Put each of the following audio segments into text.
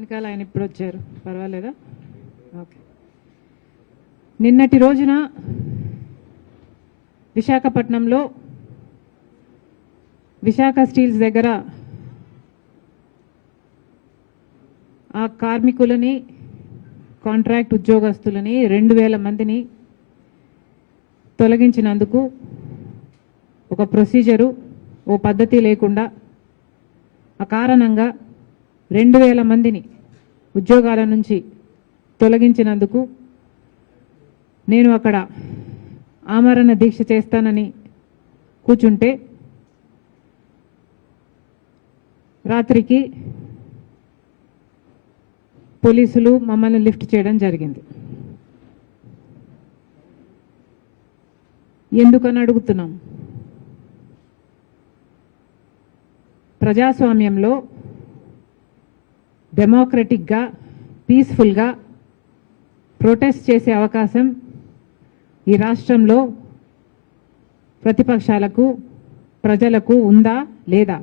వెనకాల ఆయన ఇప్పుడు వచ్చారు, పర్వాలేదా? ఓకే. నిన్నటి రోజున విశాఖపట్నంలో విశాఖ స్టీల్స్ దగ్గర ఆ కార్మికులని, కాంట్రాక్ట్ ఉద్యోగస్తులని 2000 మందిని తొలగించినందుకు ఒక ప్రొసీజరు, ఓ పద్ధతి లేకుండా అకారణంగా 2000 మందిని ఉద్యోగాల నుంచి తొలగించినందుకు నేను అక్కడ ఆమరణ దీక్ష చేస్తానని కూర్చుంటే రాత్రికి పోలీసులు మమ్మల్ని లిఫ్ట్ చేయడం జరిగింది. ఎందుకని అడుగుతున్నాం? ప్రజాస్వామ్యంలో డెమోక్రటిక్గా, పీస్ఫుల్గా ప్రొటెస్ట్ చేసే అవకాశం ఈ రాష్ట్రంలో ప్రతిపక్షాలకు, ప్రజలకు ఉందా లేదా?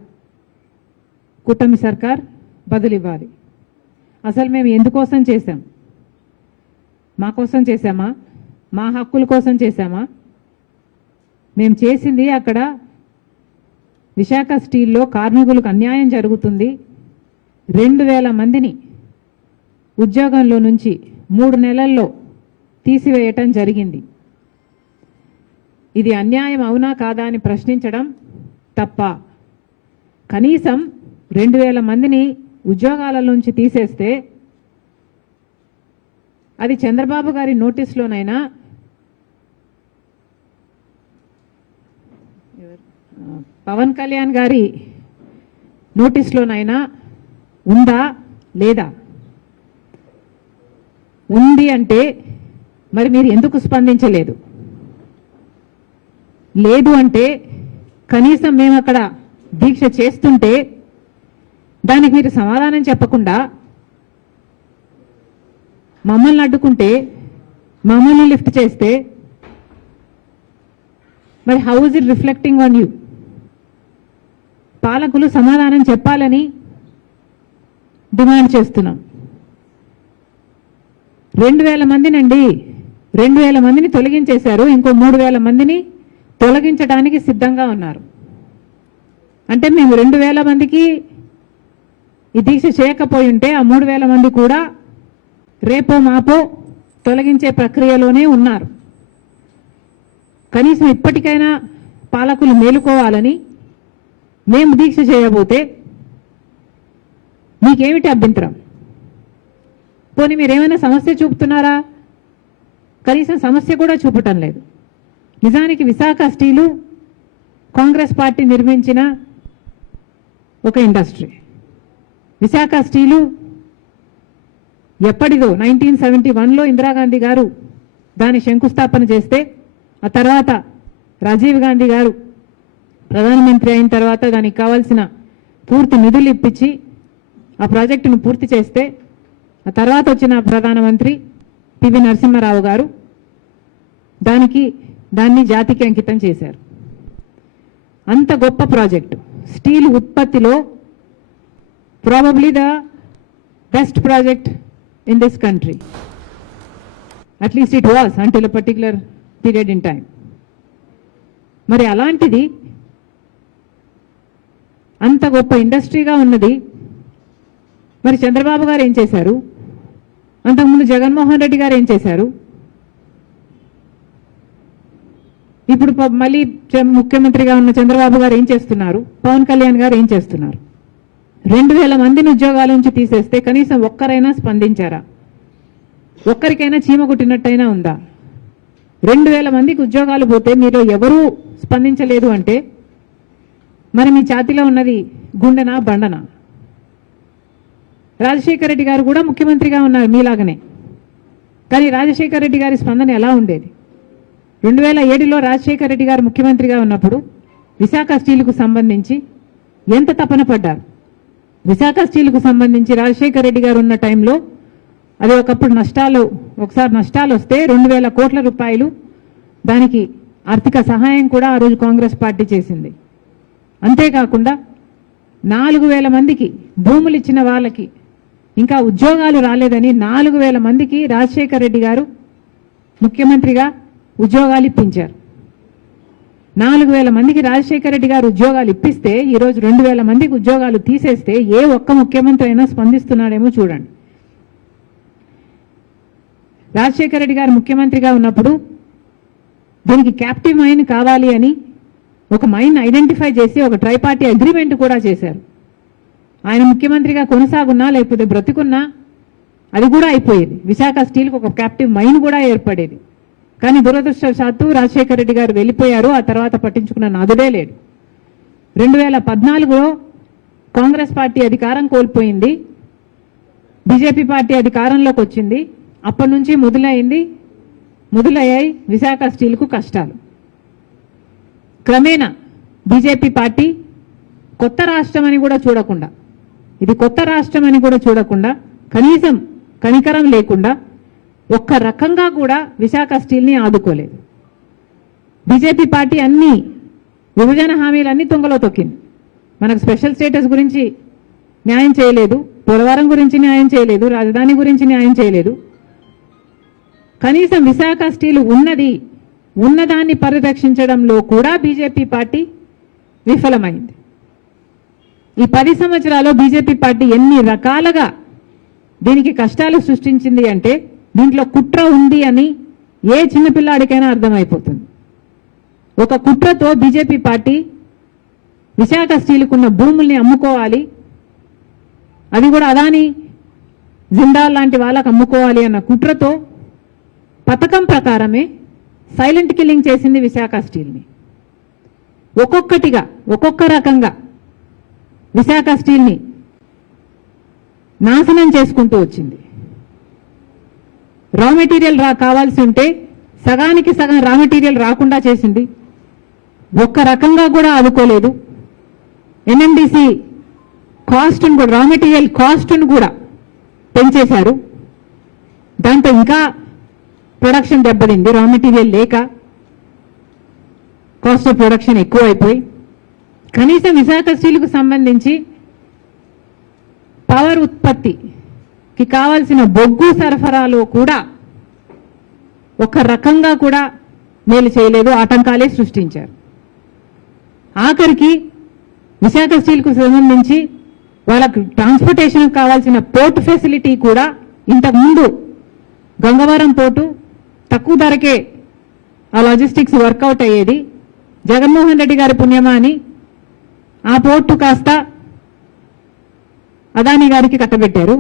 కూటమి సర్కార్ బదులివ్వాలి. అసలు మేము ఎందుకోసం చేశాం? మా కోసం చేశామా? మా హక్కుల కోసం చేశామా? మేము చేసింది అక్కడ విశాఖ స్టీల్లో కార్మికులకు అన్యాయం జరుగుతుంది, 2000 మందిని ఉద్యోగంలో నుంచి 3 నెలల్లో తీసివేయటం జరిగింది. ఇది అన్యాయం అవునా కాదా అని ప్రశ్నించడం తప్ప. కనీసం 2000 మందిని ఉద్యోగాల నుంచి తీసేస్తే అది చంద్రబాబు గారి నోటీస్లోనైనా, పవన్ కళ్యాణ్ గారి నోటీస్లోనైనా ఉందా లేదా? ఉంది అంటే మరి మీరు ఎందుకు స్పందించలేదు? లేదు అంటే కనీసం మేము అక్కడ దీక్ష చేస్తుంటే దానికి మీరు సమాధానం చెప్పకుండా మమ్మల్ని అడ్డుకుంటే, మమ్మల్ని లిఫ్ట్ చేస్తే మరి how is it reflecting on you? పాలకులు సమాధానం చెప్పాలని డిమాండ్ చేస్తున్నాం. 2000 మందినండి, 2000 మందిని తొలగించేశారు, ఇంకో 3000 మందిని తొలగించడానికి సిద్ధంగా ఉన్నారు. అంటే మేము 2000 మందికి ఈ దీక్ష చేయకపోయి ఉంటే ఆ 3000 మంది కూడా రేపో మాపో తొలగించే ప్రక్రియలోనే ఉన్నారు. కనీసం ఇప్పటికైనా పాలకులు మేలుకోవాలని మేము దీక్ష చేయబోతే మీకేమిటి అభ్యంతరం? పోనీ మీరేమైనా సమస్య చూపుతున్నారా? కనీసం సమస్య కూడా చూపటం లేదు. నిజానికి విశాఖ స్టీలు కాంగ్రెస్ పార్టీ నిర్మించిన ఒక ఇండస్ట్రీ. విశాఖ స్టీలు ఎప్పటిదో 1971లో ఇందిరాగాంధీ గారు దాని శంకుస్థాపన చేస్తే, ఆ తర్వాత రాజీవ్ గాంధీ గారు ప్రధానమంత్రి అయిన తర్వాత దానికి కావాల్సిన పూర్తి నిధులు ఇప్పించి ఆ ప్రాజెక్టును పూర్తి చేస్తే, ఆ తర్వాత వచ్చిన ప్రధానమంత్రి పివి నరసింహారావు గారు దాన్ని జాతికి అంకితం చేశారు. అంత గొప్ప ప్రాజెక్టు, స్టీల్ ఉత్పత్తిలో probably the best project in this country. At least it was until a particular period in time. మరి అలాంటిది అంత గొప్ప ఇండస్ట్రీగా ఉన్నది మరి చంద్రబాబు గారు ఏం చేశారు? అంతకుముందు జగన్మోహన్ రెడ్డి గారు ఏం చేశారు? ఇప్పుడు మళ్ళీ ముఖ్యమంత్రిగా ఉన్న చంద్రబాబు గారు ఏం చేస్తున్నారు? పవన్ కళ్యాణ్ గారు ఏం చేస్తున్నారు? 2000 మందిని ఉద్యోగాల నుంచి తీసేస్తే కనీసం ఒక్కరైనా స్పందించారా? ఒక్కరికైనా చీమ కుట్టినట్టయినా ఉందా? 2000 మందికి ఉద్యోగాలు పోతే మీరు ఎవరూ స్పందించలేదు అంటే మరి మీ ఛాతీలో ఉన్నది గుండెనా బండనా? రాజశేఖర రెడ్డి గారు కూడా ముఖ్యమంత్రిగా ఉన్నారు మీలాగనే. కానీ రాజశేఖర రెడ్డి గారి స్పందన ఎలా ఉండేది? 2007లో రాజశేఖర రెడ్డి గారు ముఖ్యమంత్రిగా ఉన్నప్పుడు విశాఖ స్టీల్కు సంబంధించి ఎంత తపన పడ్డారు? విశాఖ స్టీల్కు సంబంధించి రాజశేఖర రెడ్డి గారు ఉన్న టైంలో అది ఒకప్పుడు ఒకసారి నష్టాలు వస్తే 2000 కోట్ల రూపాయలు దానికి ఆర్థిక సహాయం కూడా ఆ రోజు కాంగ్రెస్ పార్టీ చేసింది. అంతేకాకుండా 4000 మందికి భూములు ఇచ్చిన వాళ్ళకి ఇంకా ఉద్యోగాలు రాలేదని 4,000 మందికి రాజశేఖర్ రెడ్డి గారు ముఖ్యమంత్రిగా ఉద్యోగాలు ఇప్పించారు. 4,000 మందికి రాజశేఖర్ రెడ్డి గారు ఉద్యోగాలు ఇప్పిస్తే ఈరోజు 2,000 మందికి ఉద్యోగాలు తీసేస్తే ఏ ఒక్క ముఖ్యమంత్రి అయినా స్పందిస్తున్నాడేమో చూడండి. రాజశేఖర్ రెడ్డి గారు ముఖ్యమంత్రిగా ఉన్నప్పుడు దీనికి క్యాప్టివ్ మైన్ కావాలి అని ఒక మైన్ ఐడెంటిఫై చేసి ఒక ట్రైపార్టీ అగ్రిమెంట్ కూడా చేశారు. ఆయన ముఖ్యమంత్రిగా కొనసాగున్నా లేకపోతే బ్రతికున్నా అది కూడా అయిపోయేది. విశాఖ స్టీల్కి ఒక క్యాప్టివ్ మైన్ కూడా ఏర్పడేది. కానీ దురదృష్టవశాత్తు రాజశేఖర్ రెడ్డి గారు వెళ్ళిపోయారు. ఆ తర్వాత పట్టించుకున్న నాదుడే లేడు. 2014లో కాంగ్రెస్ పార్టీ అధికారం కోల్పోయింది, బీజేపీ పార్టీ అధికారంలోకి వచ్చింది. అప్పటి నుంచి మొదలయ్యాయి విశాఖ స్టీల్కు కష్టాలు. క్రమేణా బీజేపీ పార్టీ కొత్త రాష్ట్రం అని కూడా చూడకుండా, ఇది కొత్త రాష్ట్రం అని కూడా చూడకుండా, కనీసం కనికరం లేకుండా ఒక్క రకంగా కూడా విశాఖ స్టీల్ని ఆదుకోలేదు. బీజేపీ పార్టీ అన్ని విభజన హామీలన్నీ తుంగలో తొక్కింది. మనకు స్పెషల్ స్టేటస్ గురించి న్యాయం చేయలేదు, పోలవరం గురించి న్యాయం చేయలేదు, రాజధాని గురించి న్యాయం చేయలేదు. కనీసం విశాఖ స్టీల్ ఉన్నదాన్ని పరిరక్షించడంలో కూడా బీజేపీ పార్టీ విఫలమైంది. ఈ 10 సంవత్సరాల్లో బీజేపీ పార్టీ ఎన్ని రకాలుగా దీనికి కష్టాలు సృష్టించింది అంటే దీంట్లో కుట్ర ఉంది అని ఏ చిన్నపిల్లాడికైనా అర్థమైపోతుంది. ఒక కుట్రతో బీజేపీ పార్టీ విశాఖ స్టీల్కున్న భూముల్ని అమ్ముకోవాలి, అది కూడా అదాని జిందాల్ లాంటి వాళ్ళకు అమ్ముకోవాలి అన్న కుట్రతో పథకం ప్రకారమే సైలెంట్ కిల్లింగ్ చేసింది విశాఖ స్టీల్ని. ఒక్కొక్కటిగా ఒక్కొక్క రకంగా విశాఖ స్టీల్ని నాశనం చేసుకుంటూ వచ్చింది. రా మెటీరియల్ కావాల్సి ఉంటే సగానికి సగం రా మెటీరియల్ రాకుండా చేసింది. ఒక్క రకంగా కూడా ఆదుకోలేదు. ఎన్ఎండిసి కాస్ట్ను కూడా, రా మెటీరియల్ కాస్ట్ను కూడా పెంచేశారు. దాంతో ఇంకా ప్రొడక్షన్ దెబ్బతింది. రా మెటీరియల్ లేక కాస్ట్ ఆఫ్ ప్రొడక్షన్ ఎక్కువ అయిపోయి కనీసం విశాఖ స్టీల్కు సంబంధించి పవర్ ఉత్పత్తికి కావాల్సిన బొగ్గు సరఫరాలో కూడా ఒక రకంగా కూడా మేలు చేయలేదు, ఆటంకాలే సృష్టించారు. ఆఖరికి విశాఖ స్టీల్కు సంబంధించి వాళ్ళకు ట్రాన్స్పోర్టేషన్ కావాల్సిన పోర్ట్ ఫెసిలిటీ కూడా ఇంతకుముందు గంగవరం పోర్టు తక్కువ ధరకే ఆ లాజిస్టిక్స్ వర్కౌట్ అయ్యేది. జగన్మోహన్ రెడ్డి గారి పుణ్యమా అని ఆ పోర్టు కాస్త అదాని గారికి కట్టబెట్టారు.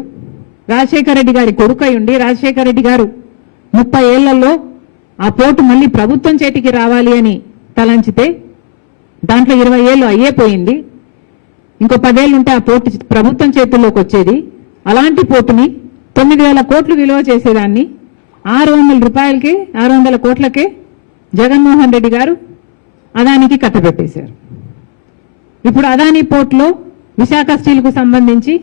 రాజశేఖర రెడ్డి గారి కొడుకై ఉండి రాజశేఖర రెడ్డి గారు 30 ఏళ్లలో ఆ పోర్టు మళ్ళీ ప్రభుత్వం చేతికి రావాలి అని తలంచితే దాంట్లో 20 ఏళ్ళు అయ్యేపోయింది. ఇంకో 10 ఏళ్ళు ఉంటే ఆ పోర్టు ప్రభుత్వం చేతుల్లోకి వచ్చేది. అలాంటి పోర్టుని 9,000 కోట్లు విలువ చేసేదాన్ని 600 కోట్లకే జగన్మోహన్ రెడ్డి గారు అదానికి కట్టబెట్టేశారు. ఇప్పుడు అదాని పోర్టులో విశాఖ స్టీల్కు సంబంధించి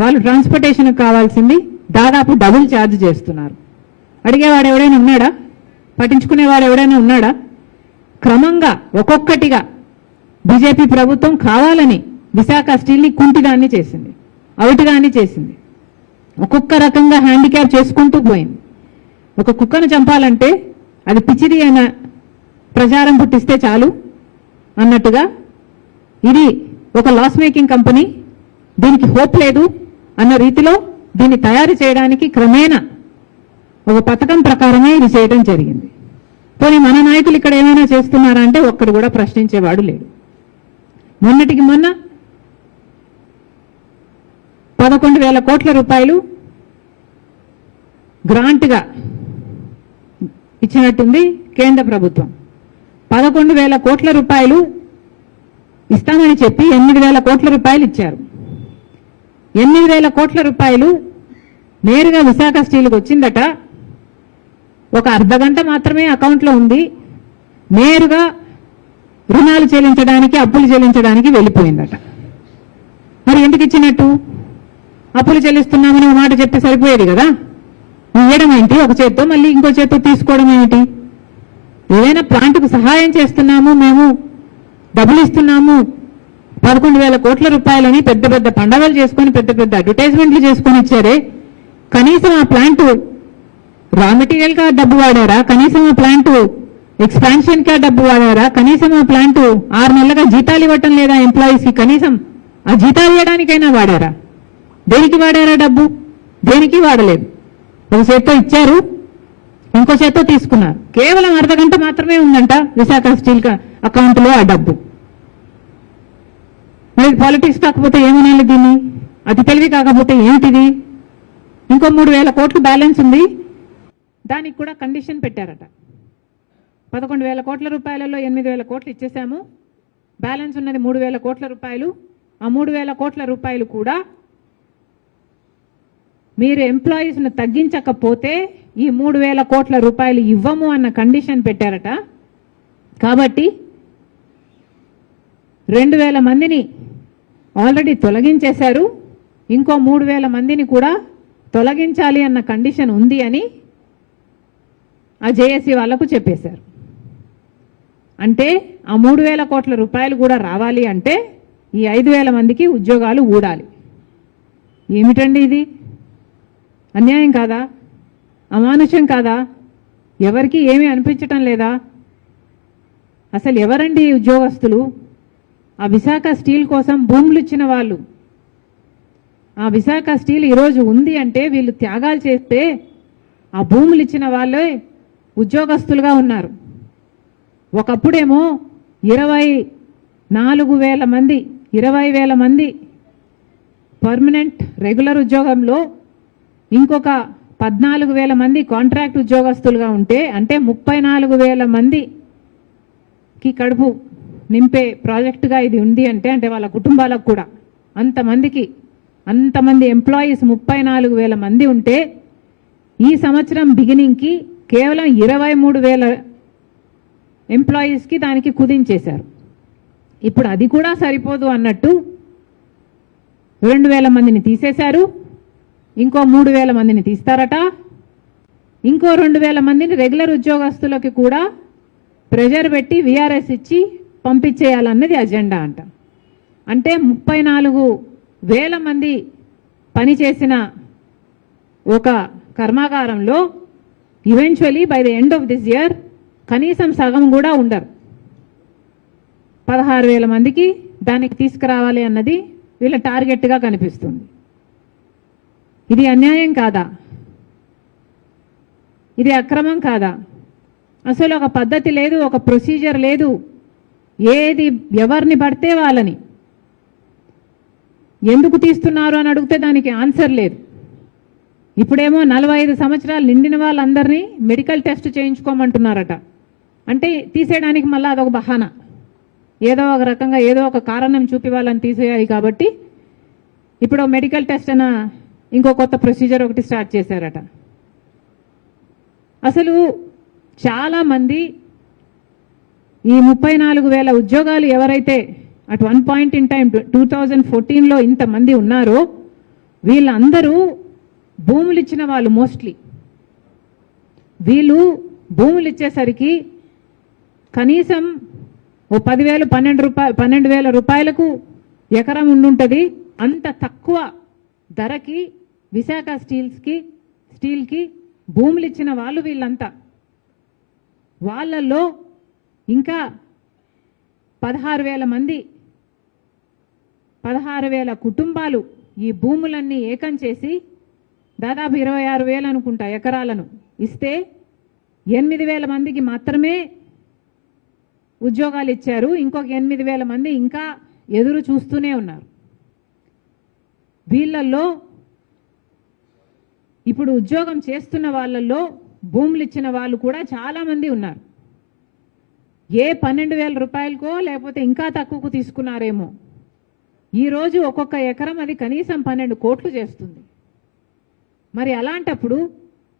వాళ్ళు ట్రాన్స్పోర్టేషన్కి కావాల్సింది దాదాపు డబుల్ ఛార్జ్ చేస్తున్నారు. అడిగేవాడు ఎవడైనా ఉన్నాడా? పట్టించుకునేవాడు ఎవడైనా ఉన్నాడా? క్రమంగా ఒక్కొక్కటిగా బీజేపీ ప్రభుత్వం కావాలని విశాఖ స్టీల్ని కుంటిదాన్ని చేసింది, అవిటిదాన్ని చేసింది. ఒక్కొక్క రకంగా హ్యాండిక్యాప్ చేసుకుంటూ పోయింది. ఒక కుక్కను చంపాలంటే అది పిచ్చిది అయిన ప్రచారం పుట్టిస్తే చాలు అన్నట్టుగా ఇది ఒక లాస్ మేకింగ్ కంపెనీ, దీనికి హోప్ లేదు అన్న రీతిలో దీన్ని తయారు చేయడానికి క్రమేణా ఒక పథకం ప్రకారమే ఇది చేయడం జరిగింది. పోనీ మన నాయకులు ఇక్కడ ఏమైనా చేస్తున్నారా అంటే ఒక్కడు కూడా ప్రశ్నించేవాడు లేడు. మొన్నటికి మొన్న 11,000 కోట్ల రూపాయలు గ్రాంట్గా ఇచ్చినట్టుంది కేంద్ర ప్రభుత్వం. 11,000 కోట్ల రూపాయలు ఇస్తామని చెప్పి 8,000 కోట్ల రూపాయలు ఇచ్చారు. 8,000 కోట్ల రూపాయలు నేరుగా విశాఖ స్టీల్కి వచ్చిందట. ఒక అర్ధగంట మాత్రమే అకౌంట్లో ఉంది. నేరుగా రుణాలు చెల్లించడానికి, అప్పులు చెల్లించడానికి వెళ్ళిపోయిందట. మరి ఎందుకు ఇచ్చినట్టు? అప్పులు చెల్లిస్తున్నామని ఒక మాట చెప్తే సరిపోయేది కదా. ఇవ్వడం ఏంటి ఒక చేత్తో, మళ్ళీ ఇంకో చేత్తో తీసుకోవడం ఏమిటి? ఏదైనా ప్లాంట్కు సహాయం చేస్తున్నాము, మేము డబ్బులు ఇస్తున్నాము, 11,000 కోట్ల రూపాయలని పెద్ద పెద్ద పండగలు చేసుకొని పెద్ద పెద్ద అడ్వర్టైజ్మెంట్లు చేసుకొని ఇచ్చారే. కనీసం ఆ ప్లాంట్ రా మెటీరియల్ కా డబ్బు వాడారా? కనీసం ఆ ప్లాంట్ ఎక్స్పాన్షన్ కా డబ్బు వాడారా? కనీసం ఆ ప్లాంట్ 6 నెలలుగా జీతాలు ఇవ్వటం లేదా ఎంప్లాయీస్ కి? కనీసం ఆ జీతాలు ఇవ్వడానికైనా వాడారా? దేనికి వాడారా డబ్బు? దేనికి వాడలేదు. ఒక చేత్తో ఇచ్చారు, ఇంకో చేత్తో తీసుకున్నారు. కేవలం అర్ధగంట మాత్రమే ఉందంట విశాఖ స్టీల్ అకౌంట్లో ఆ డబ్బు. మరి పాలిటిక్స్ కాకపోతే ఏమనాలి దీన్ని? అతి తెలివి కాకపోతే ఏమిటిది? ఇంకో 3,000 కోట్లు బ్యాలెన్స్ ఉంది, దానికి కూడా కండిషన్ పెట్టారట. 11,000 కోట్ల రూపాయలలో 8,000 కోట్లు ఇచ్చేసాము, బ్యాలెన్స్ ఉన్నది 3,000 కోట్ల రూపాయలు. ఆ 3,000 కోట్ల రూపాయలు కూడా మీరు ఎంప్లాయీస్ను తగ్గించకపోతే ఈ 3,000 కోట్ల రూపాయలు ఇవ్వము అన్న కండిషన్ పెట్టారట. కాబట్టి 2,000 మందిని ఆల్రెడీ తొలగించేశారు, ఇంకో 3,000 మందిని కూడా తొలగించాలి అన్న కండిషన్ ఉంది అని ఆ జేఏసీ వాళ్లకు చెప్పేశారు. అంటే ఆ 3,000 కోట్ల రూపాయలు కూడా రావాలి అంటే ఈ 5,000 మందికి ఉద్యోగాలు ఊడాలి. ఏమిటండి ఇది? అన్యాయం కాదా? అమానుషం కాదా? ఎవరికి ఏమీ అనిపించటం లేదా? అసలు ఎవరండి ఉద్యోగస్తులు? ఆ విశాఖ స్టీల్ కోసం భూములు ఇచ్చిన వాళ్ళు. ఆ విశాఖ స్టీల్ ఈరోజు ఉంది అంటే వీళ్ళు త్యాగాలు చేస్తే ఆ భూములు ఇచ్చిన వాళ్ళే ఉద్యోగస్తులుగా ఉన్నారు. ఒకప్పుడేమో 24,000 మంది 20,000 మంది పర్మనెంట్ రెగ్యులర్ ఉద్యోగంలో, ఇంకొక 14,000 మంది కాంట్రాక్ట్ ఉద్యోగస్తులుగా ఉంటే, అంటే 34,000 మందికి కడుపు నింపే ప్రాజెక్టుగా ఇది ఉంది అంటే వాళ్ళ కుటుంబాలకు కూడా అంతమంది ఎంప్లాయీస్ 34,000 మంది ఉంటే, ఈ సంవత్సరం బిగినింగ్కి కేవలం 23,000 ఎంప్లాయీస్కి దానికి కుదించేశారు. ఇప్పుడు అది కూడా సరిపోదు అన్నట్టు 2,000 మందిని తీసేశారు, ఇంకో 3,000 మందిని తీస్తారట, ఇంకో 2,000 మందిని రెగ్యులర్ ఉద్యోగస్తులకి కూడా ప్రెజర్ పెట్టి విఆర్ఎస్ ఇచ్చి పంపించేయాలన్నది అజెండా అంట. అంటే 34,000 మంది పనిచేసిన ఒక కర్మాగారంలో eventually by the end of this year కనీసం సగం కూడా ఉండరు. 16,000 మందికి దానికి తీసుకురావాలి అన్నది వీళ్ళ టార్గెట్గా కనిపిస్తుంది. ఇది అన్యాయం కాదా? ఇది అక్రమం కాదా? అసలు ఒక పద్ధతి లేదు, ఒక ప్రొసీజర్ లేదు. ఏది ఎవరిని పడితే వాళ్ళని ఎందుకు తీస్తున్నారు అని అడిగితే దానికి ఆన్సర్ లేదు. ఇప్పుడేమో 45 సంవత్సరాలు నిండిన వాళ్ళందరినీ మెడికల్ టెస్ట్ చేయించుకోమంటున్నారట. అంటే తీసేయడానికి మళ్ళీ అదొక బహానా, ఏదో ఒక రకంగా ఏదో ఒక కారణం చూపి వాళ్ళని తీసేయాలి. కాబట్టి ఇప్పుడు మెడికల్ టెస్ట్ అన్న ఇంకో కొత్త ప్రొసీజర్ ఒకటి స్టార్ట్ చేశారట. అసలు చాలామంది ఈ 34,000 ఉద్యోగాలు ఎవరైతే at one point in time 2014లో ఇంతమంది ఉన్నారో వీళ్ళందరూ భూములు ఇచ్చిన వాళ్ళు. మోస్ట్లీ వీళ్ళు భూములు ఇచ్చేసరికి కనీసం ఓ 10,000 12,000 రూపాయలకు ఎకరం ఉండుంటుంది. అంత తక్కువ ధరకి విశాఖ స్టీల్కి భూములు ఇచ్చిన వాళ్ళు వీళ్ళంతా. వాళ్ళల్లో ఇంకా 16,000 మంది 16,000 కుటుంబాలు ఈ భూములన్నీ ఏకం చేసి దాదాపు 26,000 అనుకుంటా ఎకరాలను ఇస్తే 8,000 మందికి మాత్రమే ఉద్యోగాలు ఇచ్చారు. ఇంకొక 8,000 మంది ఇంకా ఎదురు చూస్తూనే ఉన్నారు. వీళ్ళల్లో ఇప్పుడు ఉద్యోగం చేస్తున్న వాళ్ళల్లో భూములు ఇచ్చిన వాళ్ళు కూడా చాలామంది ఉన్నారు. ఏ 12,000 రూపాయలకో లేకపోతే ఇంకా తక్కువకు తీసుకున్నారేమో. ఈరోజు ఒక్కొక్క ఎకరం అది కనీసం 12 కోట్లు చేస్తుంది. మరి అలాంటప్పుడు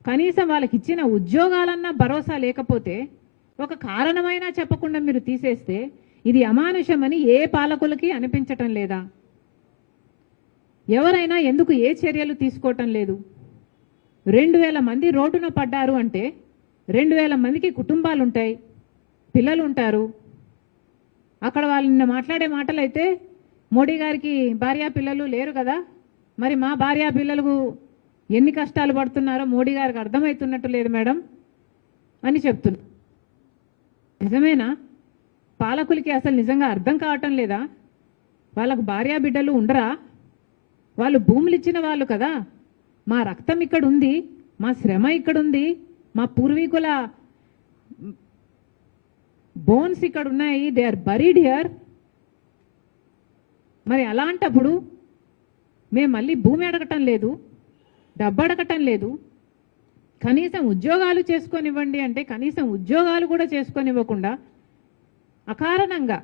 కనీసం వాళ్ళకి ఇచ్చిన ఉద్యోగాలన్నా భరోసా లేకపోతే ఒక కారణమైనా చెప్పకుండా మీరు తీసేస్తే ఇది అమానుషమని ఏ పాలకులకి అనిపించటం లేదా? ఎవరైనా ఎందుకు ఏ చర్యలు తీసుకోవటం లేదు? 2,000 మంది రోడ్డున పడ్డారు అంటే 2,000 మందికి కుటుంబాలు ఉంటాయి, పిల్లలు ఉంటారు. అక్కడ వాళ్ళని మాట్లాడే మాటలైతే మోడీ గారికి భార్యా పిల్లలు లేరు కదా, మరి మా భార్యా పిల్లలకు ఎన్ని కష్టాలు పడుతున్నారో మోడీ గారికి అర్థమవుతున్నట్టు లేదు మేడం అని చెప్తున్నా. నిజమేనా? పాలకులకి అసలు నిజంగా అర్థం కావటం లేదా? వాళ్ళకు భార్యా బిడ్డలు ఉండరా? వాళ్ళు భూములు ఇచ్చిన వాళ్ళు కదా. మా రక్తం ఇక్కడ ఉంది, మా శ్రమ ఇక్కడ ఉంది, మా పూర్వీకుల బోన్స్ ఇక్కడ ఉన్నాయి, దే ఆర్ బరీడ్ హియర్. మరి అలాంటప్పుడు మేము మళ్ళీ భూమి అడగటం లేదు, డబ్బు అడగటం లేదు, కనీసం ఉద్యోగాలు చేసుకొనివ్వండి అంటే కనీసం ఉద్యోగాలు కూడా చేసుకొనివ్వకుండా అకారణంగా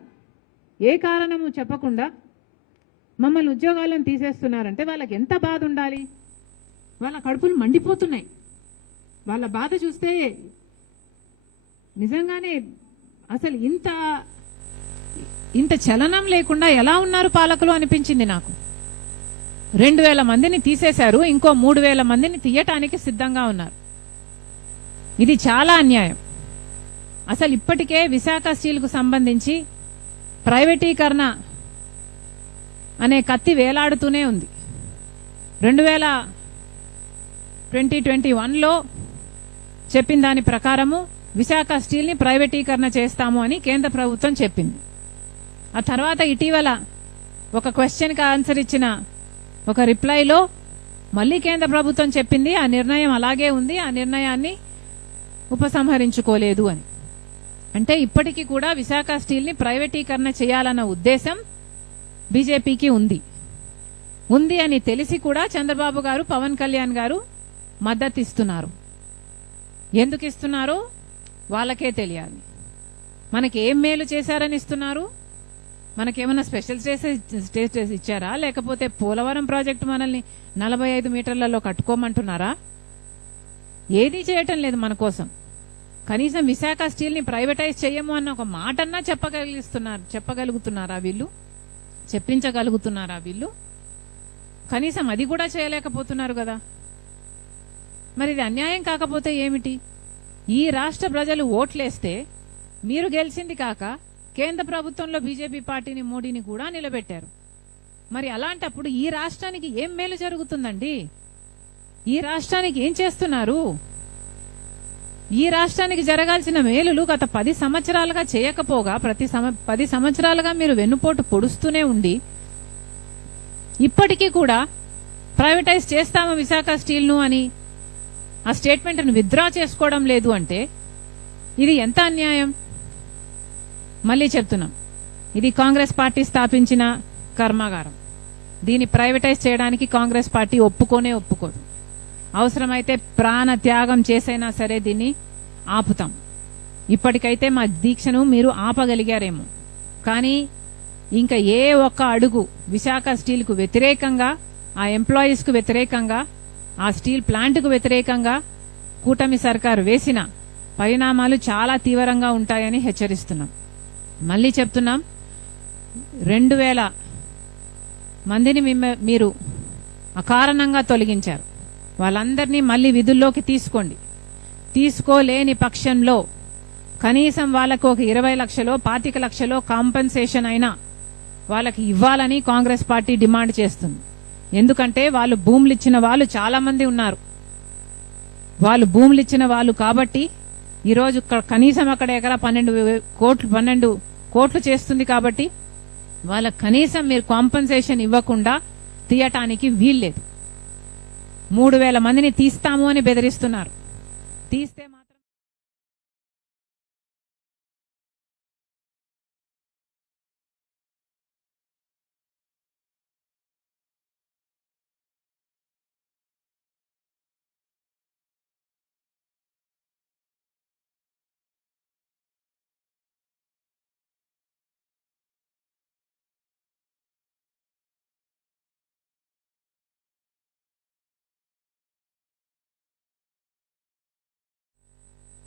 ఏ కారణము చెప్పకుండా మమ్మల్ని ఉద్యోగాలను తీసేస్తున్నారంటే వాళ్ళకి ఎంత బాధ ఉండాలి? వాళ్ళ కడుపులు మండిపోతున్నాయి. వాళ్ళ బాధ చూస్తే నిజంగానే అసలు ఇంత చలనం లేకుండా ఎలా ఉన్నారు పాలకులు అనిపించింది నాకు. 2000 మందిని తీసేశారు, ఇంకో 3000 మందిని తీయటానికి సిద్ధంగా ఉన్నారు. ఇది చాలా అన్యాయం. అసలు ఇప్పటికే విశాఖ స్టీల్కు సంబంధించి ప్రైవేటీకరణ అనే కత్తి వేలాడుతూనే ఉంది. 2021లో చెప్పిన దాని ప్రకారము విశాఖ స్టీల్ని ప్రైవేటీకరణ చేస్తాము అని కేంద్ర ప్రభుత్వం చెప్పింది. ఆ తర్వాత ఇటీవల ఒక క్వశ్చన్కి ఆన్సర్ ఇచ్చిన ఒక రిప్లైలో మళ్ళీ కేంద్ర ప్రభుత్వం చెప్పింది ఆ నిర్ణయం అలాగే ఉంది, ఆ నిర్ణయాన్ని ఉపసంహరించుకోలేదు అని. అంటే ఇప్పటికీ కూడా విశాఖ స్టీల్ని ప్రైవేటీకరణ చేయాలన్న ఉద్దేశం బీజేపీకి ఉంది అని తెలిసి కూడా చంద్రబాబు గారు, పవన్ కళ్యాణ్ గారు మద్దతు ఇస్తున్నారు. ఎందుకు ఇస్తున్నారో వాళ్ళకే తెలియాలి. మనకి ఏం మేలు చేశారని ఇస్తున్నారు? మనకేమన్నా స్పెషల్ స్టేటస్ ఇచ్చారా? లేకపోతే పోలవరం ప్రాజెక్టు మనల్ని 45 మీటర్లలో కట్టుకోమంటున్నారా? ఏదీ చేయటం లేదు మన కోసం. కనీసం విశాఖ స్టీల్ని ప్రైవేటైజ్ చేయము అన్న ఒక మాటన్నా చెప్పగలుగుతున్నారా వీళ్ళు? చెప్పించగలుగుతున్నారా వీళ్ళు? కనీసం అది కూడా చేయలేకపోతున్నారు కదా. మరి ఇది అన్యాయం కాకపోతే ఏమిటి? ఈ రాష్ట్ర ప్రజలు ఓట్లేస్తే మీరు గెలిచింది కాక కేంద్ర ప్రభుత్వంలో బీజేపీ పార్టీని, మోడీని కూడా నిలబెట్టారు. మరి అలాంటప్పుడు ఈ రాష్ట్రానికి ఏం మేలు జరుగుతుందండి? ఈ రాష్ట్రానికి ఏం చేస్తున్నారు? ఈ రాష్ట్రానికి జరగాల్సిన మేలులు గత 10 సంవత్సరాలుగా చేయకపోగా 10 సంవత్సరాలుగా మీరు వెన్నుపోటు పొడుస్తూనే ఉండి ఇప్పటికీ కూడా ప్రైవేటైజ్ చేస్తాము విశాఖ స్టీల్ను అని ఆ స్టేట్మెంట్ను విత్డ్రా చేసుకోవడం లేదు అంటే ఇది ఎంత అన్యాయం? మళ్ళీ చెప్తున్నాం, ఇది కాంగ్రెస్ పార్టీ స్థాపించిన కర్మాగారం. దీన్ని ప్రైవేటైజ్ చేయడానికి కాంగ్రెస్ పార్టీ ఒప్పుకోదు. అవసరమైతే ప్రాణ త్యాగం చేసైనా సరే దీన్ని ఆపుతాం. ఇప్పటికైతే మా దీక్షను మీరు ఆపగలిగారేమో, కానీ ఇంకా ఏ ఒక్క అడుగు విశాఖ స్టీల్కు వ్యతిరేకంగా, ఆ ఎంప్లాయీస్కు వ్యతిరేకంగా, ఆ స్టీల్ ప్లాంట్కు వ్యతిరేకంగా కూటమి సర్కారు వేసిన పరిణామాలు చాలా తీవ్రంగా ఉంటాయని హెచ్చరిస్తున్నాం. మళ్ళీ చెప్తున్నాం, 2000 మందిని మీరు అకారణంగా తొలగించారు. వాళ్ళందరినీ మళ్ళీ విధుల్లోకి తీసుకోలేని పక్షంలో కనీసం వాళ్ళకు ఒక 20 లక్షలో 25 లక్షలో కాంపెన్సేషన్ అయినా వాళ్ళకి ఇవ్వాలని కాంగ్రెస్ పార్టీ డిమాండ్ చేస్తుంది. ఎందుకంటే వాళ్ళు భూములు ఇచ్చిన వాళ్ళు చాలా మంది ఉన్నారు. వాళ్ళు భూములు ఇచ్చిన వాళ్ళు కాబట్టి ఈరోజు కనీసం అక్కడ ఎకరా 12 కోట్లు చేస్తుంది కాబట్టి వాళ్ళకి కనీసం మీరు కాంపెన్సేషన్ ఇవ్వకుండా తీయటానికి వీల్లేదు. 3000 మందిని తీస్తాము అని బెదిరిస్తున్నారు. తీస్తే మాత్రం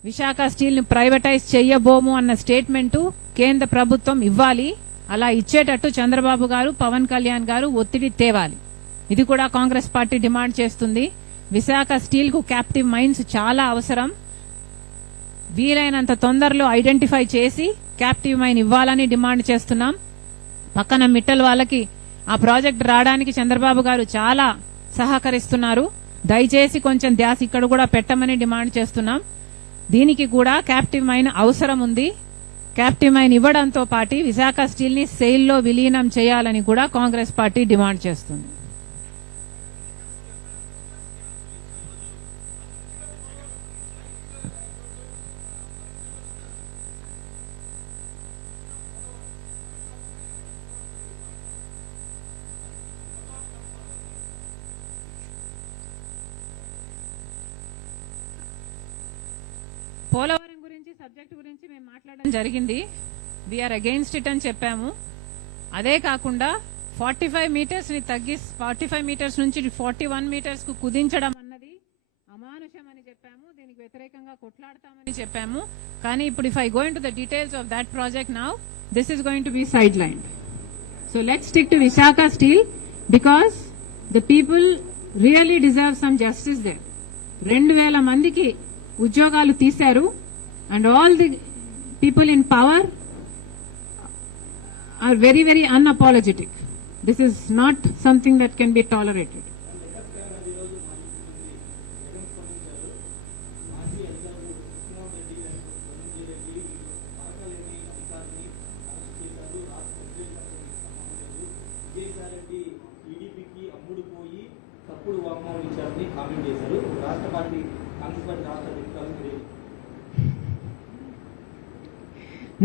విశాఖ స్టీల్ ను ప్రైవేటైజ్ చేయబోము అన్న స్టేట్మెంట్ కేంద్ర ప్రభుత్వం ఇవ్వాలి. అలా ఇచ్చేటట్టు చంద్రబాబు గారు, పవన్ కళ్యాణ్ గారు ఒత్తిడి తేవాలి. ఇది కూడా కాంగ్రెస్ పార్టీ డిమాండ్ చేస్తుంది. విశాఖ స్టీల్ కు క్యాప్టివ్ మైన్స్ చాలా అవసరం. వీలైనంత తొందరలో ఐడెంటిఫై చేసి క్యాప్టివ్ మైన్ ఇవ్వాలని డిమాండ్ చేస్తున్నాం. పక్కన మిట్టల్ వాళ్ళకి ఆ ప్రాజెక్ట్ రావడానికి చంద్రబాబు గారు చాలా సహకరిస్తున్నారు. దయచేసి కొంచెం ధ్యాస ఇక్కడ కూడా పెట్టమని డిమాండ్ చేస్తున్నాం. దీనికి కూడా క్యాప్టివ్ మైన్ అవసరం ఉంది. క్యాప్టివ్ మైన్ ఇవ్వడంతో పాటు విశాఖ స్టీల్ ని సెయిల్ లో విలీనం చేయాలని కూడా కాంగ్రెస్ పార్టీ డిమాండ్ చేస్తుంది. పోలవరం గురించి సబ్జెక్ట్ గురించి మేము మాట్లాడడం జరిగింది. వీఆర్ అగెయిన్స్ట్ ఇట్ అని చెప్పాము. అదే కాకుండా 45 మీటర్స్ ని 45 మీటర్స్ నుంచి 41 మీటర్స్ కు కుదించడం అన్నది అమానుషం అని చెప్పాము. దీనికి వ్యతిరేకంగా కొట్లాడతామని చెప్పాము. కానీ ఇప్పుడు if I go into the details of that project now, this is going to be sideline. So let's stick to Visakha steel because the people really deserve some justice there. 2000 మందికి ఉద్యోగాలు తీశారు and all the people in power are very, very unapologetic. This is not something that can be tolerated.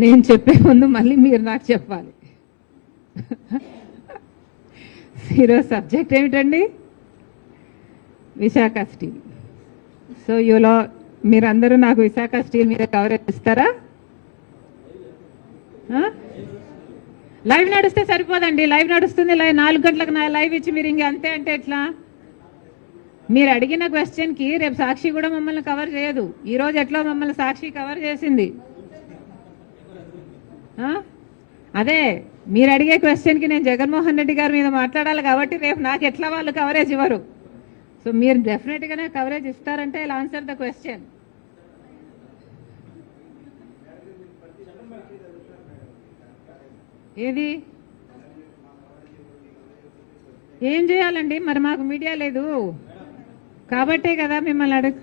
నేను చెప్పే ముందు మళ్ళీ మీరు నాకు చెప్పాలి. ఈరోజు సబ్జెక్ట్ ఏమిటండి? విశాఖ స్టీల్. సో మీరందరూ నాకు విశాఖ స్టీల్ మీద కవరేజ్ ఇస్తారా? లైవ్ నడిస్తే సరిపోదండి. లైవ్ నడుస్తుంది, 4 గంటలకు లైవ్ ఇచ్చి మీరు ఇంక అంతే అంటే ఎట్లా? మీరు అడిగిన క్వశ్చన్కి రేపు సాక్షి కూడా మమ్మల్ని కవర్ చేయదు. ఈరోజు ఎట్లా మమ్మల్ని సాక్షి కవర్ చేసింది. అదే మీరు అడిగే క్వశ్చన్కి నేను జగన్మోహన్ రెడ్డి గారి మీద మాట్లాడాలి కాబట్టి రేపు నాకు ఎట్లా వాళ్ళు కవరేజ్ ఇవ్వరు. సో మీరు డెఫినెట్గానే కవరేజ్ ఇస్తారంటే ఐల్ ఆన్సర్ ద క్వశ్చన్. ఏది ఏం చేయాలండి? మరి మాకు మీడియా లేదు కాబట్టే కదా మిమ్మల్ని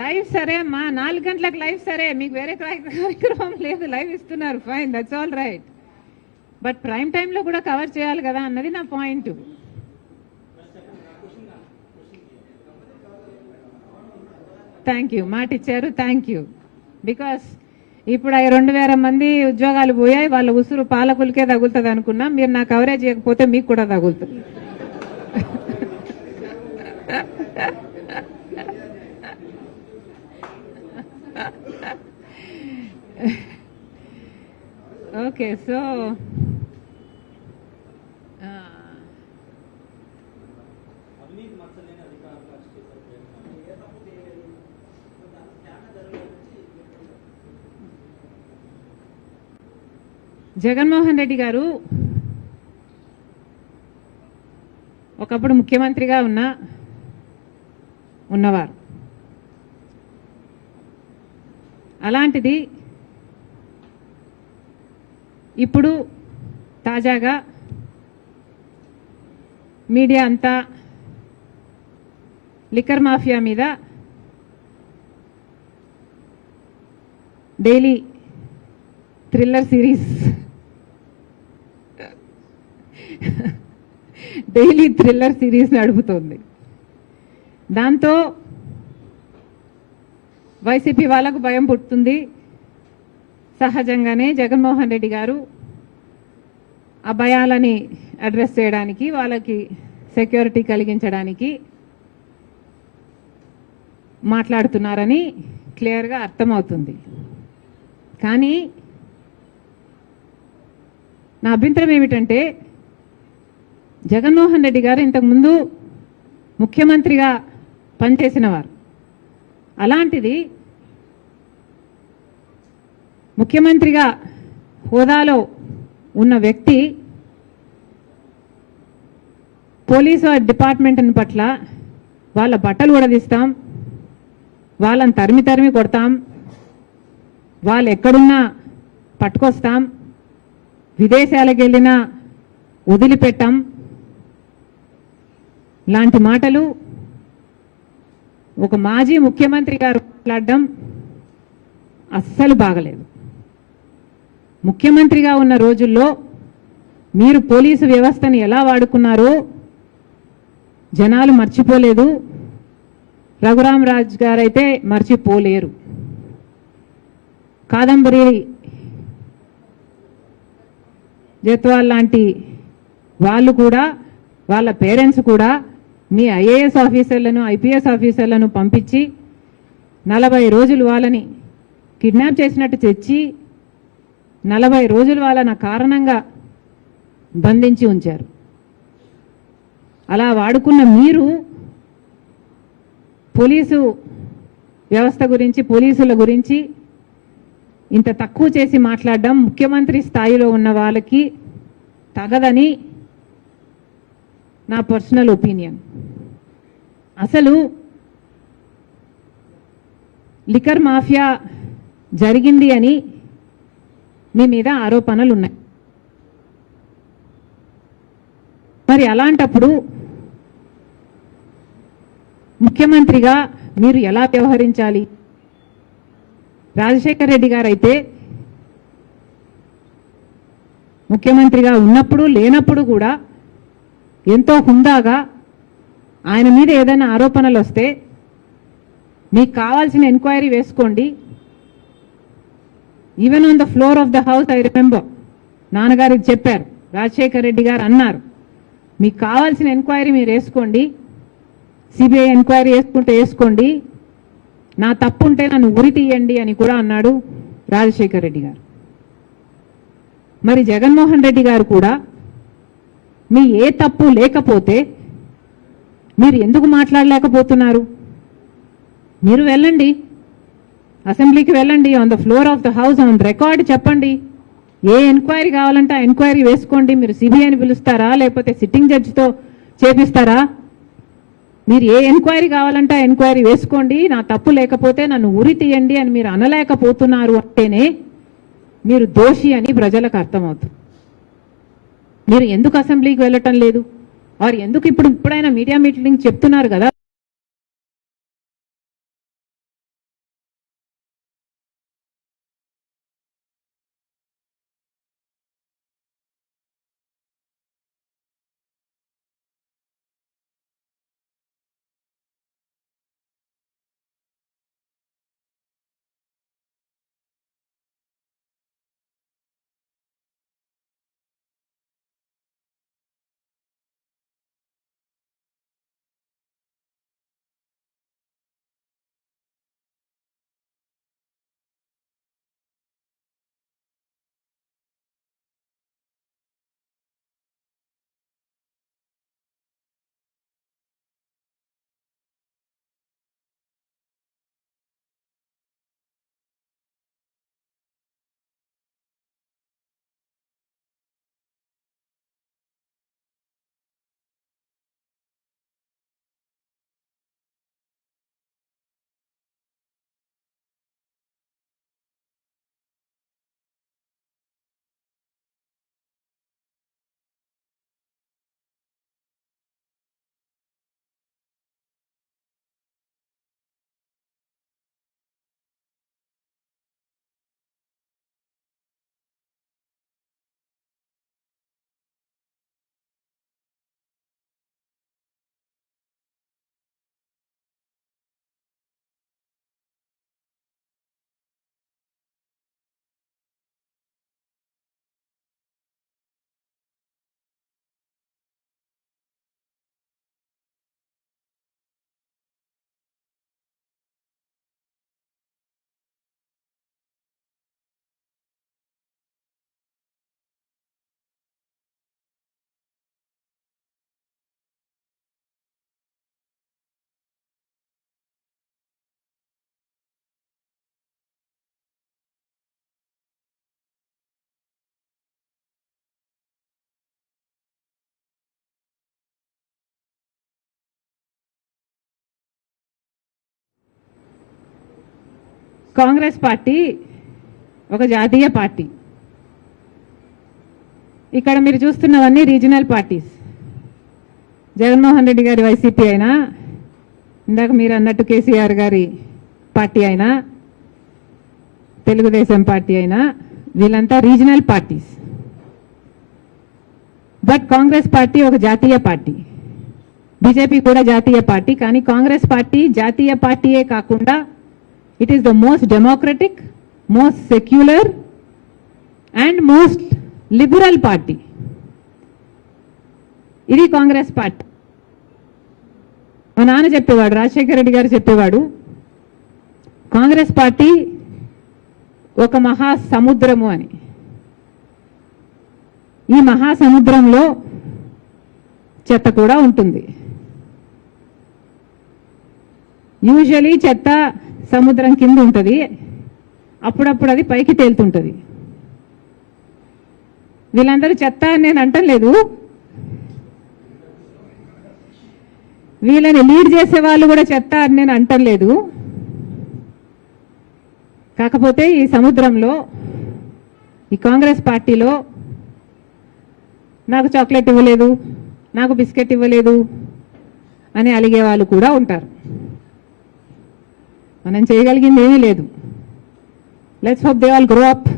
లైవ్ సరే అమ్మా, 4 గంటలకు లైవ్ సరే, మీకు వేరే కార్యక్రమం లేదు, లైవ్ ఇస్తున్నారు, fine, that's all right. But prime టైంలో కూడా కవర్ చేయాలి కదా అన్నది నా పాయింట్. థ్యాంక్ యూ, మాట ఇచ్చారు, థ్యాంక్ యూ. బికాస్ ఇప్పుడు 2000 మంది ఉద్యోగాలు పోయాయి, వాళ్ళ ఉసురు పాలకులకే తగులుతుంది అనుకున్నా. మీరు నా కవరేజ్ చేయకపోతే మీకు కూడా తగులుతుంది. ఓకే, సో జగన్మోహన్ రెడ్డి గారు ఒకప్పుడు ముఖ్యమంత్రిగా ఉన్నవారు. అలాంటిది ఇప్పుడు తాజాగా మీడియా అంతా లిక్కర్ మాఫియా మీద డైలీ థ్రిల్లర్ సిరీస్ నడుపుతోంది. దాంతో వైసీపీ వాళ్ళకు భయం పుట్టుతుంది. సహజంగానే జగన్మోహన్ రెడ్డి గారు ఆ భయాలని అడ్రస్ చేయడానికి, వాళ్ళకి సెక్యూరిటీ కలిగించడానికి మాట్లాడుతున్నారని క్లియర్గా అర్థమవుతుంది. కానీ నా అభ్యంతరం ఏమిటంటే, జగన్మోహన్ రెడ్డి గారు ఇంతకుముందు ముఖ్యమంత్రిగా పనిచేసినవారు. అలాంటిది ముఖ్యమంత్రిగా హోదాలో ఉన్న వ్యక్తి పోలీసు డిపార్ట్మెంట్ పట్ల వాళ్ళ బట్టలు ఉడదీస్తాం, వాళ్ళని తరిమి కొడతాం, వాళ్ళు ఎక్కడున్నా పట్టుకొస్తాం, విదేశాలకు వెళ్ళినా వదిలిపెట్టాం లాంటి మాటలు ఒక మాజీ ముఖ్యమంత్రి గారు మాట్లాడడం అస్సలు బాగలేదు. ముఖ్యమంత్రిగా ఉన్న రోజుల్లో మీరు పోలీసు వ్యవస్థని ఎలా వాడుకున్నారో జనాలు మర్చిపోలేదు. రఘురామరాజు గారైతే మర్చిపోలేరు. కాదంబరి జత్వాల్ లాంటి వాళ్ళు కూడా, వాళ్ళ పేరెంట్స్ కూడా మీ ఐఏఎస్ ఆఫీసర్లను, ఐపీఎస్ ఆఫీసర్లను పంపించి 40 రోజులు వాళ్ళని కిడ్నాప్ చేసినట్టు తెచ్చి 40 రోజులు వాళ్ళని కారణంగా బంధించి ఉంచారు. అలా వాడుకున్న మీరు పోలీసు వ్యవస్థ గురించి, పోలీసుల గురించి ఇంత తక్కువ చేసి మాట్లాడడం ముఖ్యమంత్రి స్థాయిలో ఉన్న వాళ్ళకి తగదని నా పర్సనల్ ఒపీనియన్. అసలు లిక్కర్ మాఫియా జరిగింది అని మీ మీద ఆరోపణలు ఉన్నాయి. మరి అలాంటప్పుడు ముఖ్యమంత్రిగా మీరు ఎలా వ్యవహరించాలి? రాజశేఖర్ రెడ్డి గారు అయితే ముఖ్యమంత్రిగా ఉన్నప్పుడు లేనప్పుడు కూడా ఎంతో హుందాగా ఆయన మీద ఏదైనా ఆరోపణలు వస్తే మీకు కావాల్సిన ఎంక్వైరీ వేసుకోండి. Even on the floor of the house I remember నాన్నగారికి చెప్పారు, రాజశేఖర్ రెడ్డి గారు అన్నారు, మీకు కావాల్సిన ఎంక్వైరీ మీరు వేసుకోండి, సిబిఐ ఎంక్వైరీ వేసుకుంటే వేసుకోండి, నా తప్పు ఉంటే నన్ను ఉరి తీయండి అని కూడా అన్నాడు రాజశేఖర్ రెడ్డి గారు. మరి జగన్మోహన్ రెడ్డి గారు కూడా మీ ఏ తప్పు లేకపోతే మీరు ఎందుకు మాట్లాడలేకపోతున్నారు? మీరు వెళ్ళండి, అసెంబ్లీకి వెళ్ళండి, on the floor of the house on record చెప్పండి, ఏ ఎంక్వైరీ కావాలంటే ఆ ఎంక్వైరీ వేసుకోండి. మీరు సిబిఐని పిలుస్తారా, లేకపోతే సిట్టింగ్ జడ్జితో చేపిస్తారా? మీరు ఏ ఎంక్వైరీ కావాలంటే ఆ ఎంక్వైరీ వేసుకోండి, నా తప్పు లేకపోతే నన్ను ఉరి తీయండి అని మీరు అనలేకపోతున్నారు అంటేనే మీరు దోషి అని ప్రజలకు అర్థమవుతుంది. మీరు ఎందుకు అసెంబ్లీకి వెళ్ళటం లేదు? వారు ఎందుకు ఇప్పుడైనా మీడియా మీటింగ్ చెప్తున్నారు కదా, కాంగ్రెస్ పార్టీ ఒక జాతీయ పార్టీ. ఇక్కడ మీరు చూస్తున్నవన్నీ రీజనల్ పార్టీస్. జగన్మోహన్ రెడ్డి గారి వైసీపీ అయినా, ఇందాక మీరు అన్నట్టు కేసీఆర్ గారి పార్టీ అయినా, తెలుగుదేశం పార్టీ అయినా, వీళ్ళంతా regional parties. But Congress party ఒక జాతీయ పార్టీ, బీజేపీ కూడా జాతీయ పార్టీ. కానీ కాంగ్రెస్ పార్టీ జాతీయ పార్టీయే కాకుండా it is the most democratic, most secular and most liberal party. ఇది కాంగ్రెస్ పార్టీ. మా నాన్న చెప్పేవాడు, రాజశేఖర రెడ్డి గారు చెప్పేవాడు, కాంగ్రెస్ పార్టీ ఒక మహాసముద్రము అని. ఈ మహాసముద్రంలో చెత్త కూడా ఉంటుంది. యూజువలీ చెత్త సముద్రం కింద ఉంటుంది, అప్పుడప్పుడు అది పైకి తేలుతుంటుంది. వీళ్ళందరూ చెత్త అని నేను అంటలేదు, వీళ్ళని లీడ్ చేసే వాళ్ళు కూడా చెత్త అని నేను అంటలేదు. కాకపోతే ఈ సముద్రంలో, ఈ కాంగ్రెస్ పార్టీలో నాకు చాక్లెట్ ఇవ్వలేదు, నాకు బిస్కెట్ ఇవ్వలేదు అని అలిగే వాళ్ళు కూడా ఉంటారు. మనం చేయగలిగింది ఏమీ లేదు. Let's hope they all grow up